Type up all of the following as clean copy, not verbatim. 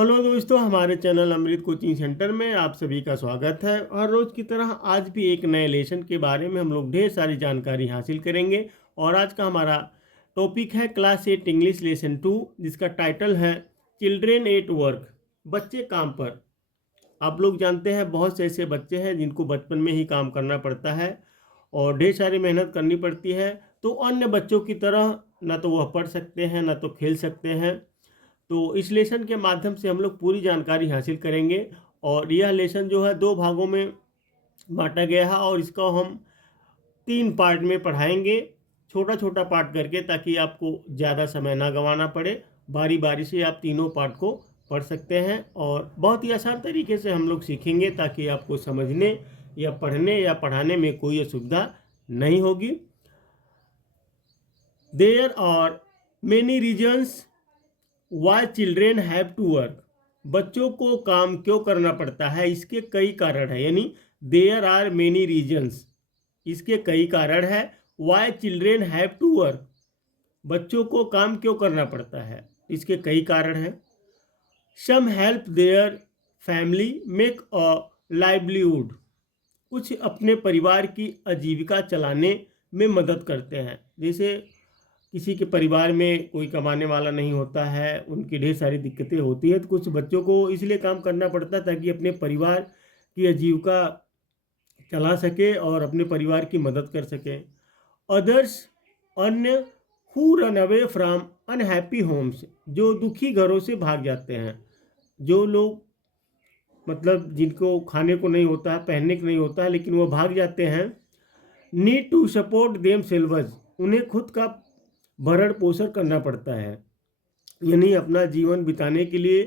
Hello दोस्तों, हमारे channel अमृत coaching centre में आप सभी का स्वागत है। और रोज़ की तरह आज भी एक नए लेसन के बारे में हम लोग ढेर सारी जानकारी हासिल करेंगे। और आज का हमारा टॉपिक है क्लास 8 इंग्लिश लेसन 2, जिसका टाइटल है चिल्ड्रेन एट वर्क, बच्चे काम पर। आप लोग जानते हैं बहुत से ऐसे बच्चे हैं जिनको बचपन में ही काम करना पड़ता है और ढेर सारी मेहनत करनी पड़ती है। तो अन्य बच्चों की तरह ना तो वह पढ़ सकते हैं ना तो खेल सकते हैं। तो इस लेसन के माध्यम से हम लोग पूरी जानकारी हासिल करेंगे। और यह लेसन जो है 2 भागों में बांटा गया है और इसको हम 3 पार्ट में पढ़ाएंगे, छोटा छोटा पार्ट करके, ताकि आपको ज़्यादा समय ना गंवाना पड़े। बारी बारी से आप तीनों पार्ट को पढ़ सकते हैं और बहुत ही आसान तरीके से हम लोग सीखेंगे, ताकि आपको समझने या पढ़ने या पढ़ाने में कोई असुविधा नहीं होगी। There are many reasons why children have to work, बच्चों को काम क्यों करना पड़ता है, इसके कई कारण है। यानी देयर आर मेनी रीजन्स, इसके कई कारण है। Why children have to work, बच्चों को काम क्यों करना पड़ता है, इसके कई कारण हैं। Some help their family make a livelihood, कुछ अपने परिवार की आजीविका चलाने में मदद करते हैं। जैसे किसी के परिवार में कोई कमाने वाला नहीं होता है, उनकी ढेर सारी दिक्कतें होती है, तो कुछ बच्चों को इसलिए काम करना पड़ता है ताकि अपने परिवार की आजीविका चला सके और अपने परिवार की मदद कर सके। अदर्स, अन्य, who run away from unhappy homes, जो दुखी घरों से भाग जाते हैं। जो लोग मतलब जिनको खाने को नहीं होता है, पहनने को नहीं होता है, लेकिन वो भाग जाते हैं। Need to support themselves, उन्हें खुद का भरण पोषण करना पड़ता है, यानी अपना जीवन बिताने के लिए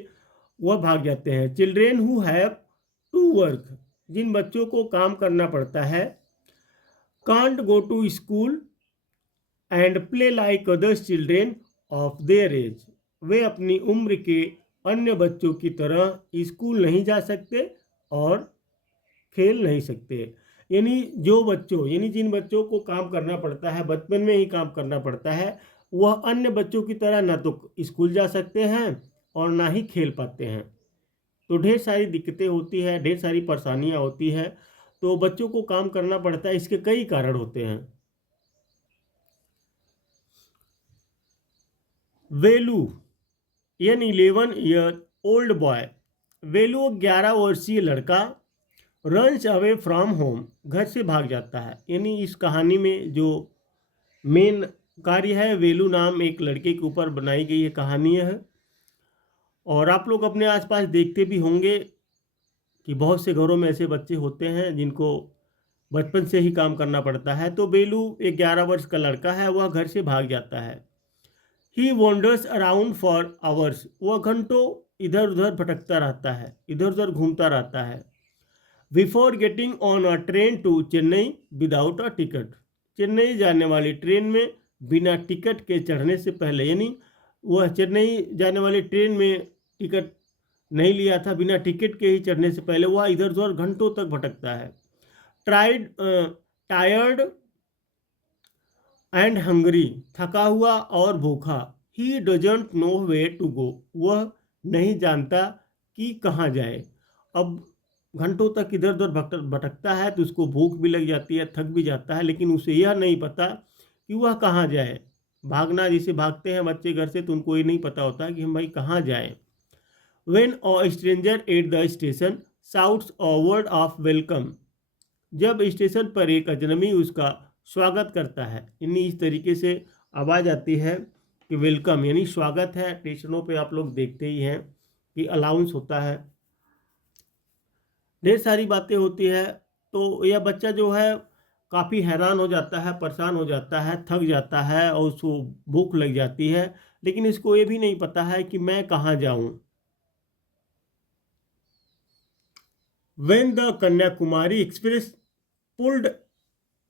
वह भाग जाते हैं। Children who have to work, जिन बच्चों को काम करना पड़ता है। Can't go to school and play like others children of their age, वे अपनी उम्र के अन्य बच्चों की तरह स्कूल नहीं जा सकते और खेल नहीं सकते। यानी जिन बच्चों को काम करना पड़ता है, बचपन में ही काम करना पड़ता है, वह अन्य बच्चों की तरह ना तो स्कूल जा सकते हैं और ना ही खेल पाते हैं। तो ढेर सारी दिक्कतें होती है, ढेर सारी परेशानियां होती है। तो बच्चों को काम करना पड़ता है, इसके कई कारण होते हैं। वेलू, एन 11 ईयर ओल्ड बॉय, वेलू 11 वर्षीय लड़का, रन्स अवे फ्रॉम होम, घर से भाग जाता है। यानी इस कहानी में जो मेन कार्य है, वेलू नाम एक लड़के के ऊपर बनाई गई ये कहानी है। और आप लोग अपने आसपास देखते भी होंगे कि बहुत से घरों में ऐसे बच्चे होते हैं जिनको बचपन से ही काम करना पड़ता है। तो बेलू एक 11 वर्ष का लड़का है, वह घर से भाग जाता है। ही वॉन्डर्स अराउंड फॉर आवर्स, वह घंटों इधर उधर भटकता रहता है, इधर उधर घूमता रहता है। Before getting on a train to Chennai without a ticket, Chennai जाने वाली ट्रेन में बिना टिकट के चढ़ने से पहले, यानी वह चेन्नई जाने वाली ट्रेन में टिकट नहीं लिया था, बिना टिकट के ही चढ़ने से पहले वह इधर उधर घंटों तक भटकता है। ट्राइड टायर्ड एंड हंगरी, थका हुआ और भूखा। He doesn't know way to go, वह नहीं जानता कि कहाँ जाए। अब घंटों तक इधर उधर भटकता है तो उसको भूख भी लग जाती है, थक भी जाता है, लेकिन उसे यह नहीं पता कि वह कहाँ जाए। भागना, जैसे भागते हैं बच्चे घर से, तो उनको ये नहीं पता होता कि हम भाई कहाँ जाएं। When a stranger at the station shouts a word of welcome, जब स्टेशन पर एक अजनबी उसका स्वागत करता है, यानी इस तरीके से आवाज़ आती है कि वेलकम यानी स्वागत है। स्टेशनों पे आप लोग देखते ही हैं कि अलाउंस होता है, ढेर सारी बातें होती है। तो यह बच्चा जो है काफ़ी हैरान हो जाता है, परेशान हो जाता है, थक जाता है और उसको भूख लग जाती है, लेकिन इसको ये भी नहीं पता है कि मैं कहाँ जाऊँ। When the Kanyakumari express pulled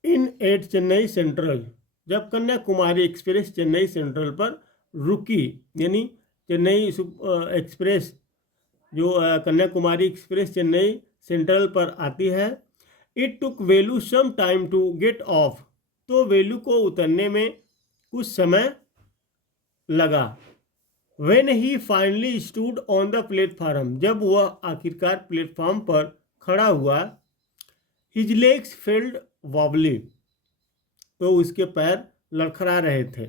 in at Chennai central, जब कन्याकुमारी एक्सप्रेस चेन्नई सेंट्रल पर रुकी, यानी चेन्नई एक्सप्रेस जो कन्याकुमारी एक्सप्रेस चेन्नई सेंट्रल पर आती है। It took Velu some time to get off, तो वेलू को उतरने में कुछ समय लगा। When he finally stood on the platform, जब वह आखिरकार प्लेटफॉर्म पर खड़ा हुआ, his legs felt wobbly, तो उसके पैर लड़खड़ा रहे थे,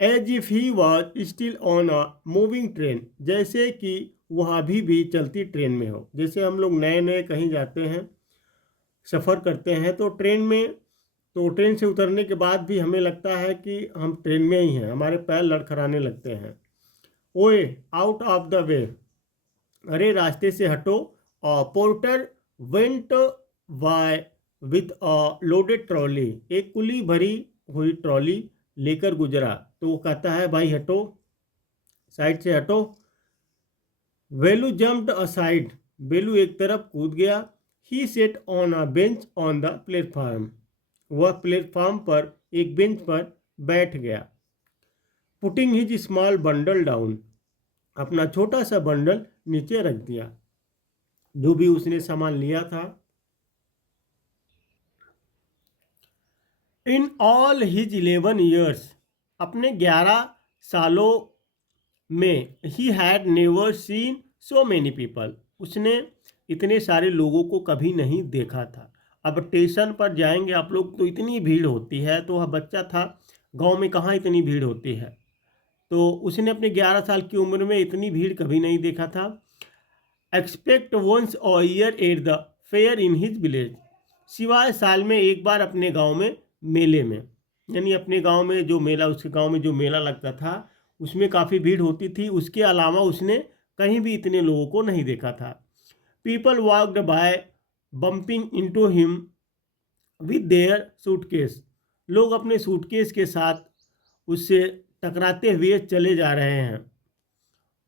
as if he was still on a moving train, जैसे कि वह अभी भी चलती ट्रेन में हो। जैसे हम लोग नए नए कहीं जाते हैं, सफ़र करते हैं, तो ट्रेन से उतरने के बाद भी हमें लगता है कि हम ट्रेन में ही हैं, हमारे पैर लड़खड़ाने लगते हैं। ओए आउट ऑफ द वे, अरे रास्ते से हटो। Porter went by with a loaded trolley, एक कुली भरी हुई ट्रॉली लेकर गुजरा, तो वो कहता है भाई हटो, साइड से हटो। वेलू जम्प्ड असाइड, बेलू एक तरफ कूद गया। He sat on a bench on the platform, वह प्लेटफार्म पर एक बेंच पर बैठ गया। Putting his small bundle down, अपना छोटा सा बंडल नीचे रख दिया, जो भी उसने सामान लिया था। इन ऑल हिज 11 ईयर्स, अपने 11 सालों में, he had never seen so many people, उसने इतने सारे लोगों को कभी नहीं देखा था। अब स्टेशन पर जाएंगे आप लोग तो इतनी भीड़ होती है, तो वह बच्चा था, गांव में कहाँ इतनी भीड़ होती है, तो उसने अपने 11 साल की उम्र में इतनी भीड़ कभी नहीं देखा था। Except once a year at the fair in his village, सिवाय साल में एक बार अपने गांव में मेले में, यानी अपने गांव में जो मेला, उसके गांव में जो मेला लगता था उसमें काफ़ी भीड़ होती थी, उसके अलावा उसने कहीं भी इतने लोगों को नहीं देखा था। People walked by bumping into him with their suitcase, लोग अपने सूटकेस के साथ उससे टकराते हुए चले जा रहे हैं।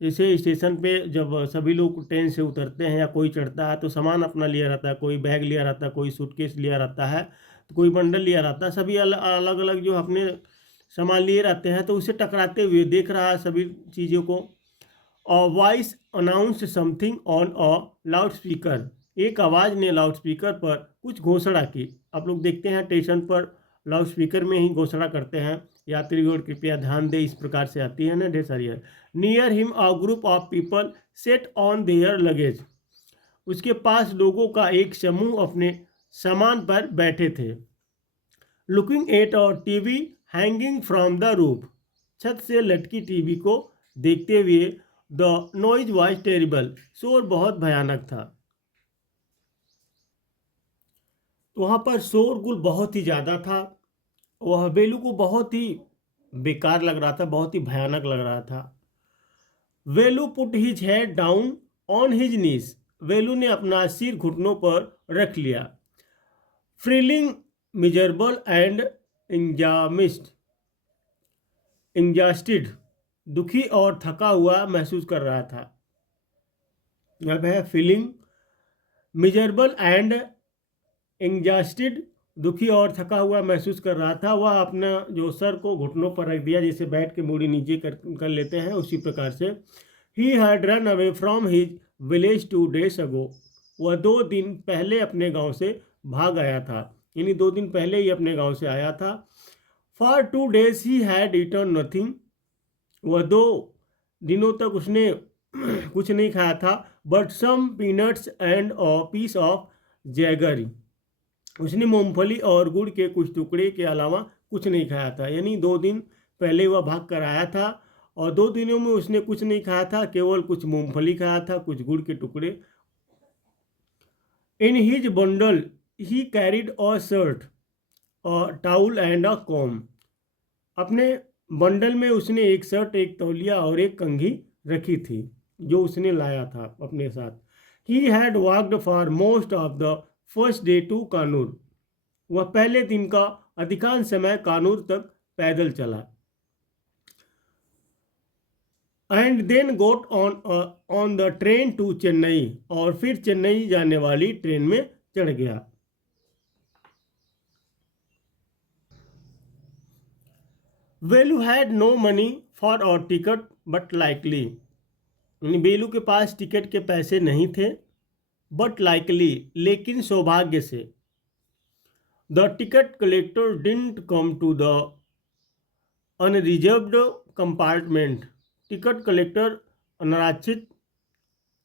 जैसे स्टेशन पे जब सभी लोग ट्रेन से उतरते हैं या कोई चढ़ता है, तो सामान अपना लिया रहता है, कोई बैग लिया रहता है, कोई सूटकेस लिया रहता है, तो कोई बंडल लिया रहता है, सभी अलग अलग जो अपने सामान लिए रहते हैं, तो उसे टकराते हुए देख रहा है सभी चीज़ों को। और voice announce something on a loud speaker, एक आवाज़ ने लाउड स्पीकर पर कुछ घोषणा की। आप लोग देखते हैं स्टेशन पर लाउड स्पीकर में ही घोषणा करते हैं, यात्रियों कृपया ध्यान दें, इस प्रकार से आती है ना ढेर सारी है। Near him a group of people set on their luggage, उसके पास लोगों का एक समूह अपने सामान पर बैठे थे। लुकिंग एट और TV hanging from the roof, छत से लटकी टीवी को देखते हुए। द नॉइज वॉज टेरिबल, शोर बहुत भयानक था। वहाँ पर शोरगुल बहुत ही ज़्यादा था, वह बेलू को बहुत ही बेकार लग रहा था, बहुत ही भयानक लग रहा था। Velu put his head down on his knees, Velu ने अपना सिर घुटनों पर रख लिया। फीलिंग मिजरेबल एंड एंजास्टेड, दुखी और थका हुआ महसूस कर रहा था। अब है फीलिंग मिजरेबल एंड एंजास्टेड, दुखी और थका हुआ महसूस कर रहा था। वह अपना जो सर को घुटनों पर रख दिया, जैसे बैठ के मूड़ी नीचे कर लेते हैं, उसी प्रकार से। He had run away from his village 2 days अगो, वह 2 दिन पहले अपने गांव से भाग आया था, यानी 2 दिन पहले ही अपने गांव से आया था। For 2 days he had eaten nothing, वह 2 दिनों तक उसने कुछ नहीं खाया था। But some peanuts and a piece of jaggery, उसने मूंगफली और गुड़ के कुछ टुकड़े के अलावा कुछ नहीं खाया था, यानी 2 दिन पहले वह भाग कर आया था और 2 दिनों में उसने कुछ नहीं खाया था, केवल कुछ मूंगफली खाया था, कुछ गुड़ के टुकड़े। In his bundle he carried a shirt, a towel and a comb, अपने बंडल में उसने एक शर्ट, एक तौलिया और एक कंघी रखी थी, जो उसने लाया था अपने साथ। He had walked for most of the first day to Kanur, वह पहले दिन का अधिकांश समय कानूर तक पैदल चला। And then got on the train to Chennai, और फिर चेन्नई जाने वाली ट्रेन में चढ़ गया। Velu had no money for or ticket but luckily, Velu के पास टिकट के पैसे नहीं थे, बट लाइकली, लेकिन सौभाग्य से। The ticket collector didn't come to the unreserved compartment, ticket collector अनारक्षित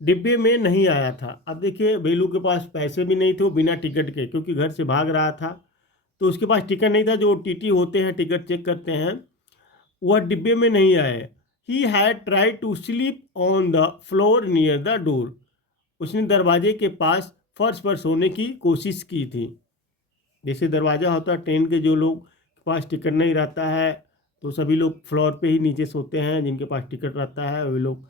डिब्बे में नहीं आया था। अब देखिए वेलू के पास पैसे भी नहीं थे, वो बिना टिकट के, क्योंकि घर से भाग रहा था, तो उसके पास टिकट नहीं था। जो टीटी होते हैं, टिकट चेक करते हैं, वह डिब्बे में नहीं आए। He had try to sleep on the floor near the door. उसने दरवाजे के पास फर्श पर सोने की कोशिश की थी। जैसे दरवाज़ा होता है ट्रेन के, जो लोग के पास टिकट नहीं रहता है तो सभी लोग फ्लोर पे ही नीचे सोते हैं, जिनके पास टिकट रहता है वे लोग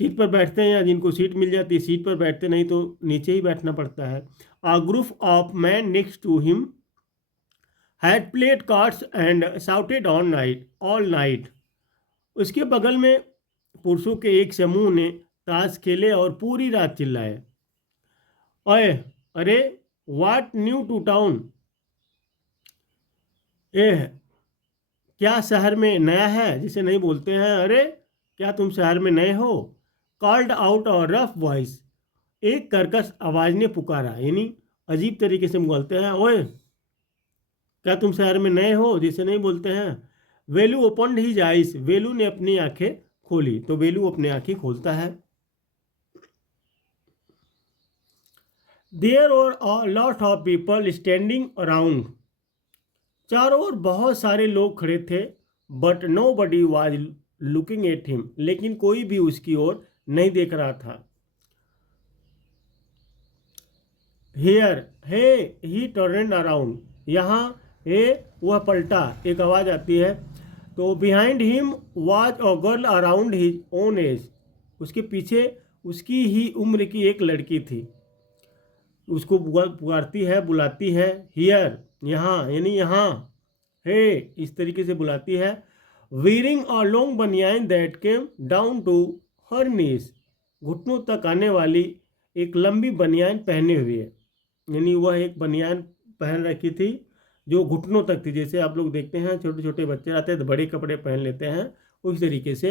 सीट पर बैठते हैं, या जिनको सीट मिल जाती है सीट पर बैठते, नहीं तो नीचे ही बैठना पड़ता है। A group of man next to him had played cards and shouted all night. उसके बगल में पुरुषों के एक समूह ने ताश खेले और पूरी रात चिल्लाए, ओए, अरे, व्हाट न्यू टू टाउन, एह, क्या शहर में नया है, जिसे नहीं बोलते हैं अरे, क्या तुम शहर में नए हो। कॉल्ड आउट और रफ वॉइस, एक कर्कश आवाज ने पुकारा, यानी अजीब तरीके से बोलते हैं, ओए, क्या तुम शहर में नए हो, जिसे नहीं बोलते हैं। वेलू ओपन हिज आइज, वेलू ने अपनी आंखें खोली, तो वेलू अपनी आंखें खोलता है। There were a lot of people standing around, चारों ओर बहुत सारे लोग खड़े थे। But nobody was looking at him, लेकिन कोई भी उसकी ओर नहीं देख रहा था। Here, hey, he turn around, यहाँ, हे, वह पलटा, एक आवाज़ आती है। तो behind him was a girl around his own age, उसके पीछे उसकी ही उम्र की एक लड़की थी। उसको पुकारती है, बुलाती है, हियर, यहाँ, यानी यहाँ, हे, इस तरीके से बुलाती है। Wearing a long baniyan that came down to her knees, घुटनों तक आने वाली एक लंबी बनियान पहने हुए, यानी वह एक बनियान पहन रखी थी जो घुटनों तक थी। जैसे आप लोग देखते हैं छोटे छोटे बच्चे आते हैं तो बड़े कपड़े पहन लेते हैं, उस तरीके से।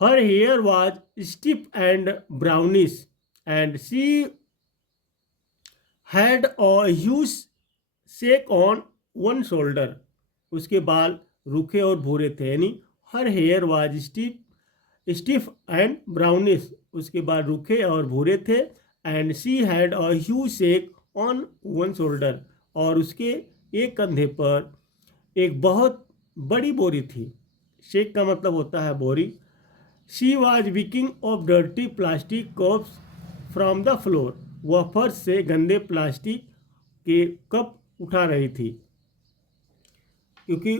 Her hair was stiff and brownish and she had a huge shake on one shoulder, उसके बाल रूखे और भूरे थे, यानी her hair was stiff and brownish, उसके बाल रूखे और भूरे थे। And she had a huge shake on one shoulder, और उसके एक कंधे पर एक बहुत बड़ी बोरी थी। शेक का मतलब होता है बोरी। She was Viking of dirty plastic cups from the floor, वह फर्श से गंदे प्लास्टिक के कप उठा रही थी, क्योंकि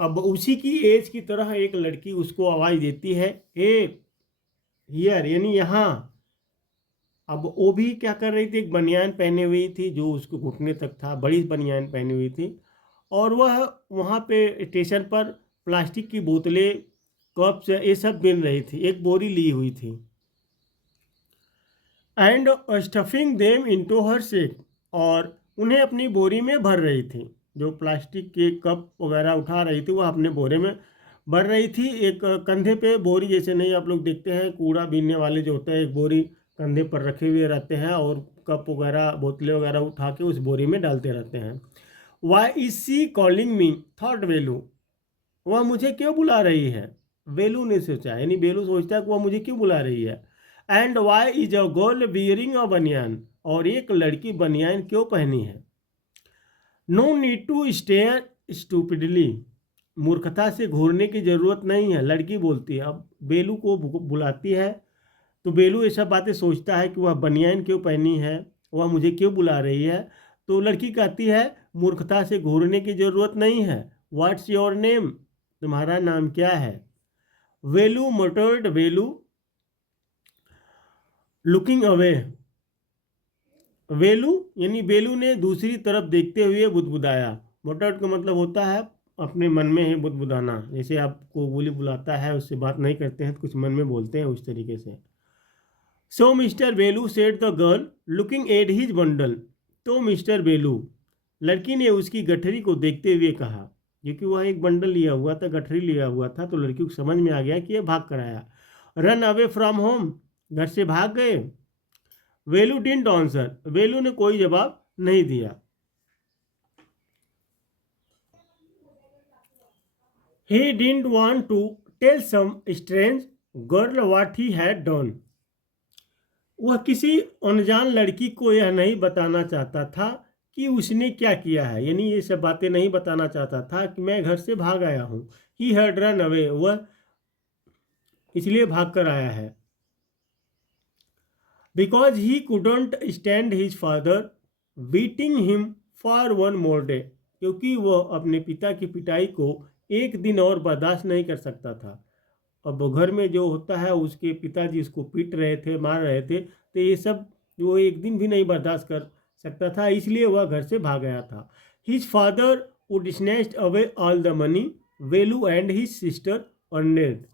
अब उसी की एज की तरह एक लड़की उसको आवाज़ देती है, ए, हियर, यानी यहाँ। अब वो भी क्या कर रही थी, एक बनियान पहने हुई थी जो उसको घुटने तक था, बड़ी बनियान पहनी हुई थी, और वह वहाँ पे स्टेशन पर प्लास्टिक की बोतलें, कप्स, ये सब बिन रही थी, एक बोरी ली हुई थी। And stuffing them into her shake, और उन्हें अपनी बोरी में भर रही थी। जो प्लास्टिक के कप वगैरह उठा रही थी वह अपने बोरे में भर रही थी। एक कंधे पे बोरी, जैसे नहीं आप लोग देखते हैं कूड़ा बीनने वाले जो होते हैं, एक बोरी कंधे पर रखे हुए रहते हैं और कप वगैरह बोतलें वगैरह उठा के उस बोरी में डालते रहते हैं। Why is she calling me, thought Velu, वह मुझे क्यों बुला रही है। वेलू ने सोचा, यानी वेलू सोचता है कि वह मुझे क्यों बुला रही है। And why is a girl wearing a banian, और एक लड़की बनियान क्यों पहनी है। No need to stare stupidly, मूर्खता से घूरने की जरूरत नहीं है, लड़की बोलती है। अब बेलू को बुलाती है, तो बेलू ऐसा बातें सोचता है कि वह बनियान क्यों पहनी है, वह मुझे क्यों बुला रही है। तो लड़की कहती है, मूर्खता से घूरने की जरूरत नहीं है। व्हाट्स योर नेम, तुम्हारा नाम क्या है। वेलू मटर्ड, वेलू लुकिंग अवे, वेलू यानी बेलू ने दूसरी तरफ देखते हुए बुदबुदाया। मटर्ड का मतलब होता है अपने मन में ही बुदबुदाना, जैसे आपको गोली बुलाता है, उससे बात नहीं करते हैं तो कुछ मन में बोलते हैं, उस तरीके से। सो मिस्टर बेलू said the girl looking at his bundle, तो मिस्टर बेलू, लड़की ने उसकी गठरी को देखते हुए कहा, क्योंकि वह एक बंडल लिया हुआ था, गठरी लिया हुआ था, तो लड़की को समझ में आ गया कि यह भाग कर आया। रन अवे फ्रॉम होम, घर से भाग गए। वेलू डिडंट आंसर, वेलू ने कोई जवाब नहीं दिया। He didn't want to tell some strange girl what he had done. वह किसी अनजान लड़की को यह नहीं बताना चाहता था कि उसने क्या किया है, यानी ये सब बातें नहीं बताना चाहता था कि मैं घर से भाग आया हूँ। ही हैड रन अवे, वह इसलिए भाग कर आया है। Because he couldn't stand his father beating him for one more day, क्योंकि वह अपने पिता की पिटाई को एक दिन और बर्दाश्त नहीं कर सकता था। अब घर में जो होता है, उसके पिताजी उसको पीट रहे थे, मार रहे थे, तो ये सब वो एक दिन भी नहीं बर्दाश्त कर सकता था, इसलिए वह घर से भाग गया था। His father would snatched away all the money Velu and his sister अर्नेड,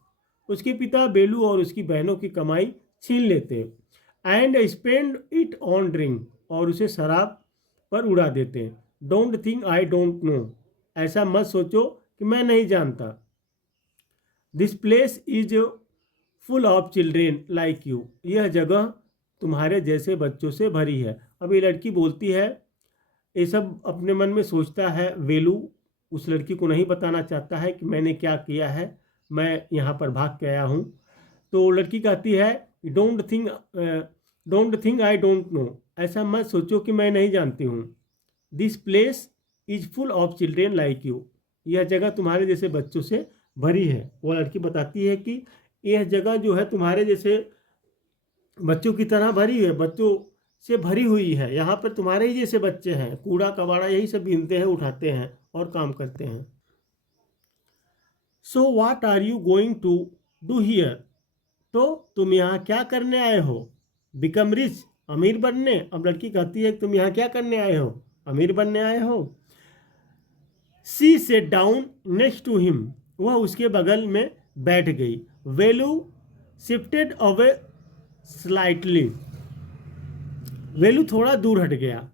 उसके पिता बेलू और उसकी बहनों की कमाई छीन लेते and spend it on drink, और उसे शराब पर उड़ा देते। Don't think I don't know, ऐसा मत सोचो कि मैं नहीं जानता। This place is full of children like you, यह जगह तुम्हारे जैसे बच्चों से भरी है। अब ये लड़की बोलती है, ये सब अपने मन में सोचता है। वेलू उस लड़की को नहीं बताना चाहता है कि मैंने क्या किया है, मैं यहाँ पर भाग के आया हूँ। तो लड़की कहती है don't think I don't know, ऐसा मत सोचो कि मैं नहीं जानती हूँ। This place is full of children like you, यह जगह तुम्हारे जैसे बच्चों से भरी है। वो लड़की बताती है कि यह जगह जो है तुम्हारे जैसे बच्चों की तरह भरी है, बच्चों से भरी हुई है। यहाँ पर तुम्हारे ही जैसे बच्चे हैं, कूड़ा कबाड़ा यही सब बीनते हैं, उठाते हैं और काम करते हैं। So what are you going to do here, तो तुम यहाँ क्या करने आए हो। बिकम रिच, अमीर बनने। अब लड़की कहती है तुम यहाँ क्या करने आए हो, अमीर बनने आए हो। She sat down next to him, वह उसके बगल में बैठ गई। Velu shifted away slightly, Velu थोड़ा दूर हट गया।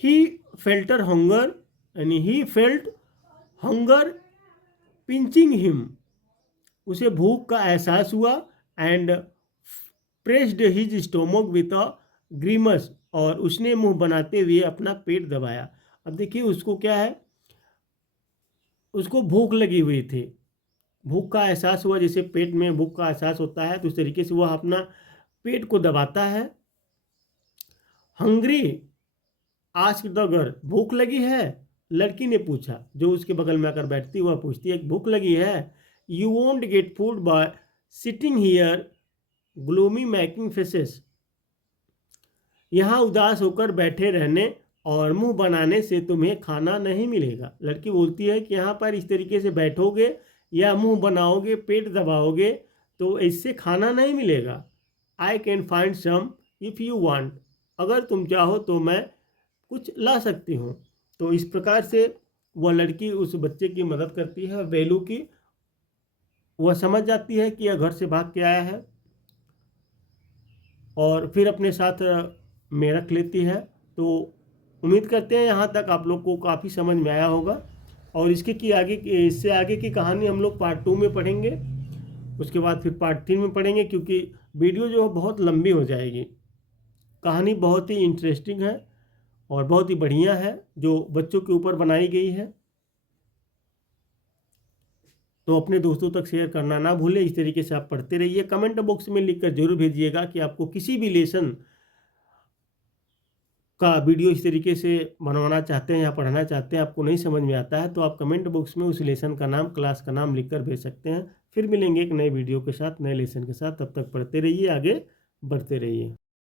ही फेल्टर हंगर, यानी he felt hunger pinching him, उसे भूख का एहसास हुआ। And pressed his stomach with a grimace, और उसने मुंह बनाते हुए अपना पेट दबाया। अब देखिए उसको क्या है, उसको भूख लगी हुई थी, भूख का एहसास हुआ। जैसे पेट में भूख का एहसास होता है तो उस तरीके से वह अपना पेट को दबाता है। हंग्री आस्क्ड द गर्ल, भूख लगी है, लड़की ने पूछा, जो उसके बगल में आकर बैठती वह पूछती है भूख लगी है। You won't get food by sitting here gloomy making faces, यहाँ उदास होकर बैठे रहने और मुंह बनाने से तुम्हें खाना नहीं मिलेगा। लड़की बोलती है कि यहाँ पर इस तरीके से बैठोगे या मुंह बनाओगे, पेट दबाओगे, तो इससे खाना नहीं मिलेगा। I can find some if you want, अगर तुम चाहो तो मैं कुछ ला सकती हूँ। तो इस प्रकार से वह लड़की उस बच्चे की मदद करती है, वेलू की। वह समझ जाती है कि यह घर से भाग के आया है और फिर अपने साथ में रख लेती है। तो उम्मीद करते हैं यहाँ तक आप लोग को काफ़ी समझ में आया होगा, और इससे आगे की कहानी हम लोग पार्ट 2 में पढ़ेंगे, उसके बाद फिर पार्ट 3 में पढ़ेंगे, क्योंकि वीडियो जो है बहुत लंबी हो जाएगी। कहानी बहुत ही इंटरेस्टिंग है और बहुत ही बढ़िया है, जो बच्चों के ऊपर बनाई गई है। तो अपने दोस्तों तक शेयर करना ना भूलें। इस तरीके से आप पढ़ते रहिए। कमेंट बॉक्स में लिखकर जरूर भेजिएगा कि आपको किसी भी लेसन का वीडियो इस तरीके से बनवाना चाहते हैं या पढ़ना चाहते हैं, आपको नहीं समझ में आता है, तो आप कमेंट बॉक्स में उस लेसन का नाम, क्लास का नाम लिखकर भेज सकते हैं। फिर मिलेंगे एक नए वीडियो के साथ, नए लेसन के साथ। तब तक पढ़ते रहिए, आगे बढ़ते रहिए।